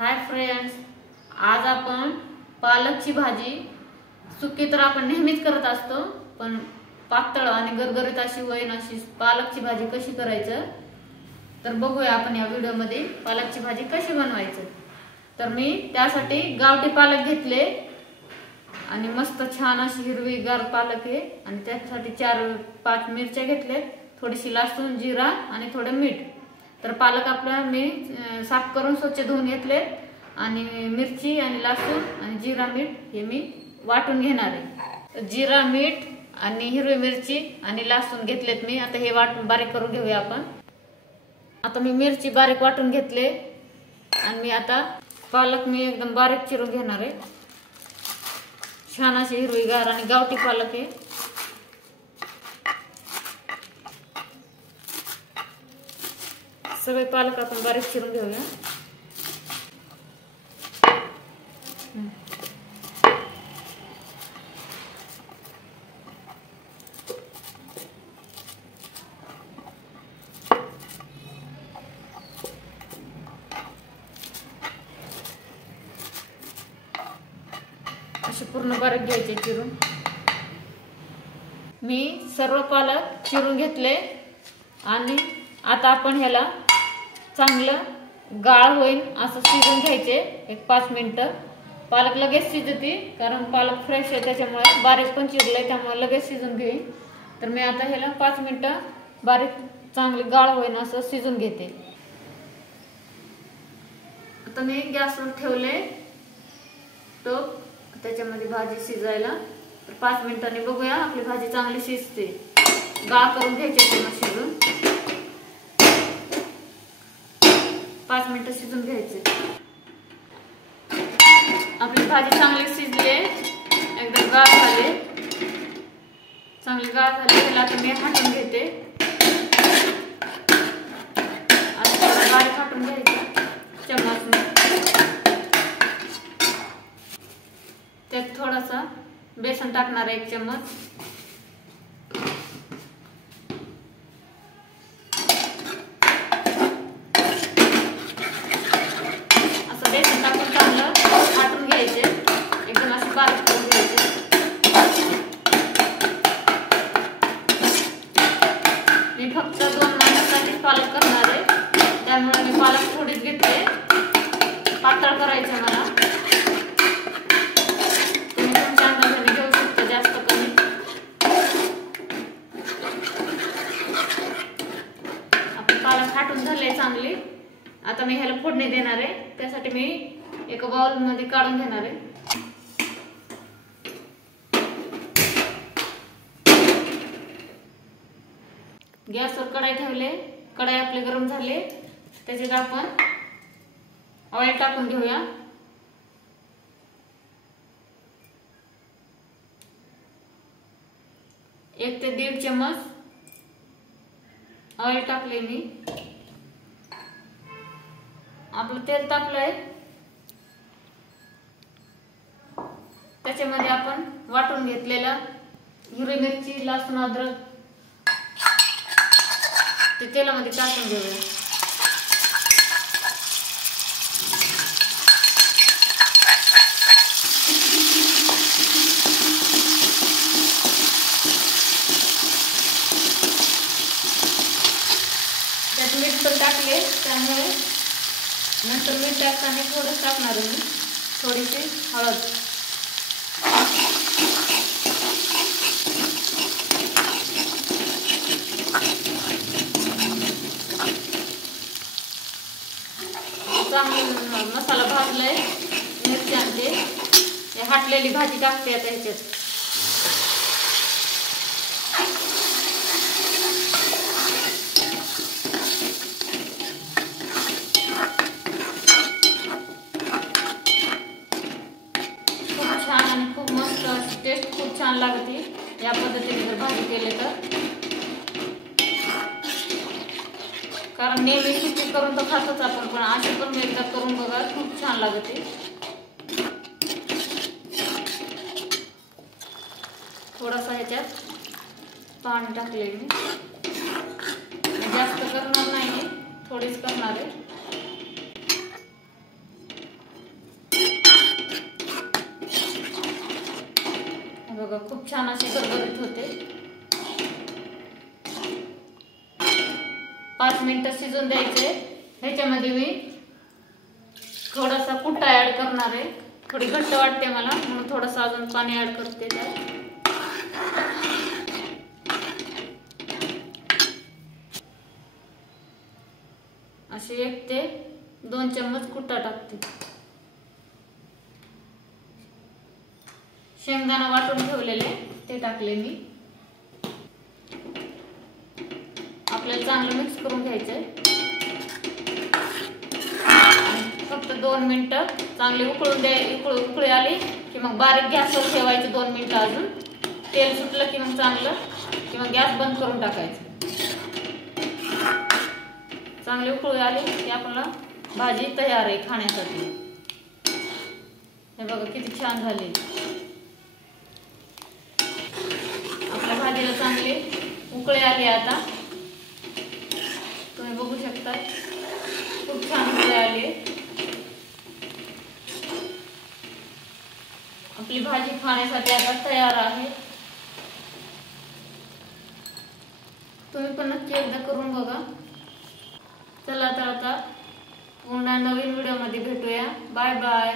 Hi friends, आज आपण पालकची भाजी सुकी तर आपण नेहमीच करत असतो, पण पातळ आणि गरगरीत अशी होईन अशी पालकची भाजी कशी करायचं तर बघूया आपण या व्हिडिओ मध्ये पालकची भाजी कशी बनवायचं। तर मी त्यासाठी गावठी पालक घेतले आणि मस्त छान अशी हिरवीगार पालक आहे आणि त्यासाठी 4-5 मिरच्या घेतले, थोडीशी लसूण, जिरा आणि थोडं मीठ। तर पालक आपला मी साफ करून स्वच्छ धुवून घेतले आणि मिरची आणि लसूण आणि जिरा मीठ हे मी वाटून घेणार आहे। जिरा मीठ आणि हिरवी मिरची आणि लसूण घेतलेत मी, आता हे वाटून बारीक करून घेऊया आपण। आता मी मिरची बारीक वाटून घेतले आणि मी आता पालक मी एकदम बारीक चिरून घेणार आहे। छान अशी हिरवीगार आणि गावठी पालक आहे। सगळे पालक आपण बारीक चिरून घेऊया। असे पूर्ण बारीक घ्यायचे चिरून। मी सर्व पालक चिरून घेतले आणि आता आपण ह्याला चांगलं गाळ होईल असं शिजवून घ्यायचे 1-5 मिनिटं। पालक लगेच शिजते कारण पालक फ्रेश आहे, त्याच्यामुळे बारीक पण चिरले त्यामुळे लगेच शिजून घेईल। तर मी आता ह्याला 5 मिनिटं बारीक चांगली गाळ होईल असं शिजून घेते। आता मी गॅसवर ठेवले टोप, त्याच्यामध्ये भाजी शिजायला। तर 5 मिनिटांनी बघूया आपली भाजी चांगली शिजते। गाळ करून घ्यायची पूर्ण शिजून, 5 मिनिटं शिजून घ्यायचे। आपली भाजी चांगली शिजली, एकदम गाळ झाले, चांगली गाळ झाली। त्याला आता मी हाटून घेते, आता बारीक हाटून घ्यायचं चम्मचने। त्यात थोडासा बेसन टाकणार आहे, 1 चम्मच। असं बेसन टाकून चांगलं हाटून घ्यायचे, एकदम असं बारीक करून घ्यायचे। मी फक्त 2 माणसांसाठी पालक करणार आहे, त्यामुळे मी पालक थोडीच घेतले, पातळ करायचं मला। पालक हाटून झाले चांगली, आता मी ह्याला फोडणी देणार आहे। त्यासाठी मी एका बाउल मध्ये काढून घेणार आहे। गॅसवर कढई ठेवले, कढई आपली गरम झाली, त्याच्यात आपण ऑइल टाकून घेऊया। एक ते 1.5 चम्मच ऑइल टाकले मी। आपलं तेल तापलंय, त्याच्यामध्ये आपण वाटून घेतलेला हिरवी मिरची, लसूण, अद्रक ते तेलामध्ये टाकून घेऊया। त्यात मीठ पण टाकले, त्यामुळे नंतर मीठ टाकताना थोडंच टाकणार आहे मी, थोडीशी हळद। चांगला मसाला भाजलाय, मिरच्यांचे हे हाटलेली भाजी टाकते आता ह्याच्यात। खूप मस्त टेस्ट खूप छान लागते या पद्धतीने जर भाजी केली तर, कारण नेहमी सुकी करून तर खातोच आपण, पण अशी पण एकदा करून बघा, खूप छान लागते। थोडासा ह्याच्यात पाणी टाकले मी, जास्त करणार नाही, थोडीच करणार आहे। बघा खूप छान असे गरगरीत होते. 5 मिनिटं शिजून द्यायचे. ह्याच्यामध्ये मी थोडासा कुट्टा ऍड करणार आहे. थोडी घट्ट वाटते मला म्हणून थोडंसं अजून पाणी ऍड करते त्यात. असे 1 ते 2 चम्मच कुट्टा टाकते. शेंगदाणा वाटून ठेवलेले ते टाकले मी. आपल्याला चांगलं मिक्स करून घ्यायचंय. फक्त 2 मिनिटं चांगली उकळी आली की मग बारीक गॅसवर ठेवायचं 2 मिनिटं अजून. तेल सुटलं की मग चांगलं की मग गॅस बंद करून टाकायचं. चांगली उकळी आली की आपल्याला भाजी तयार आहे खाण्यासाठी. हे बघा किती छान झाली. आपल्या भाजीला चांगली उकळी आली आता. तुम्ही बघू शकता खूप छान उकळी आली. आपली भाजी खाण्यासाठी आता तयार आहे. तुम्ही पण नक्की एकदा करून बघा. चला तर आता पुन्हा नवीन व्हिडिओ मध्ये भेटूया. Bye bye.